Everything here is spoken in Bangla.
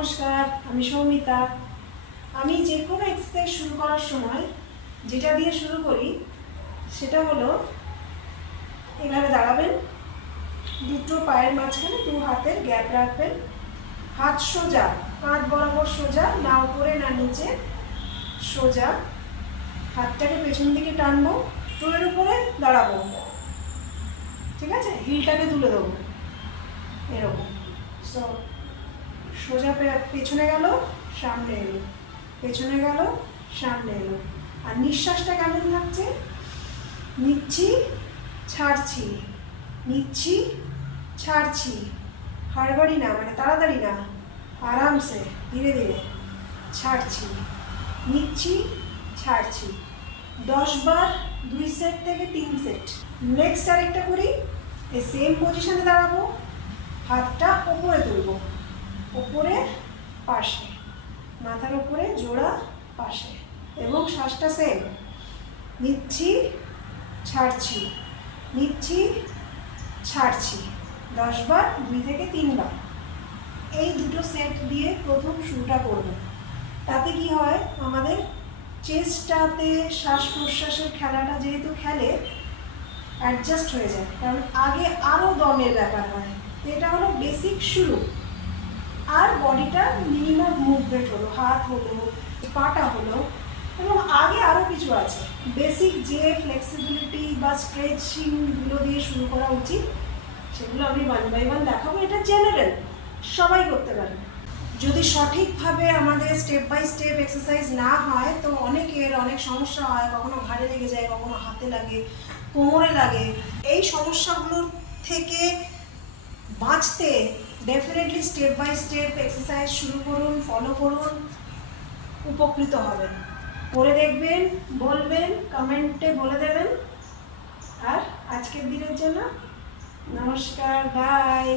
নমস্কার, আমি সৌমিতা। আমি যে কোনো এক্সারসাইজ শুরু করার সময় যেটা দিয়ে শুরু করি সেটা হলো এভাবে দাঁড়াবেন, দুটো পায়ের মাঝখানে দু হাতের গ্যাপ রাখবেন, হাত সোজা, কাঁধ বরাবর সোজা, না উপরে না নিচে, সোজা। হাতটাকে পেছন দিকে টানবো, টোয়ের উপরে দাঁড়াবো, ঠিক আছে? হিলটাকে তুলে দেবো এরকম। সো সোজা পেছনে গেল, সামনে এলো, পেছনে গেল, সামনে এলো। আর নিঃশ্বাসটা কেমন থাকছে? নিচ্ছি, ছাড়ছি, নিচ্ছি, ছাড়ছি। হাড়বাড়ি না, মানে তাড়াতাড়ি না, আরামসে ধীরে ধীরে ছাড়ছি, নিচ্ছি, ছাড়ছি। 10 বার, 2 সেট থেকে 3 সেট। নেক্সট আরেকটা করি, এই সেম পজিশনে দাঁড়াবো, হাতটা ওপরে তুলবো, ওপরে পাশে, মাথার উপরে জোড়া পাশে, এবং শ্বাসটা সেম, নিচ্ছি, ছাড়ছি, নিচ্ছি, ছাড়ছি। 10 বার, 2 থেকে 3 বার। এই দুটো সেট দিয়ে প্রথম শুরুটা করবো। তাতে কি হয়, আমাদের চেস্টটাতে শ্বাস প্রশ্বাসের খেলাটা যেহেতু খেলে, অ্যাডজাস্ট হয়ে যায়, কারণ আগে আরও দমের ব্যাপার হয়। তো এটা হলো বেসিক শুরু। আর বডিটা মিনিমাম মুভমেন্ট হলো, হাত হলো, পাটা হলো, এবং আগে আরও কিছু আছে বেসিক, যে ফ্লেক্সিবিলিটি বা স্ট্রেচিংগুলো দিয়ে শুরু করা উচিত, সেগুলো আমি 1 বাই 1 দেখাবো। এটা জেনারেল, সবাই করতে পারে। যদি সঠিকভাবে আমাদের স্টেপ বাই স্টেপ এক্সারসাইজ না হয় তো অনেকের অনেক সমস্যা হয়, কখনো ঘাড়ে লেগে যায়, কখনো হাতে লাগে, কোমরে লাগে। এই সমস্যাগুলোর থেকে বাঁচতে definitely step by step exercise শুরু করুন, ফলো করুন, উপকৃত হবেন। করে দেখবেন, বলবেন, কমেন্টে বলে দেবেন। আর আজকের দিনের জন্য নমস্কার, বাই।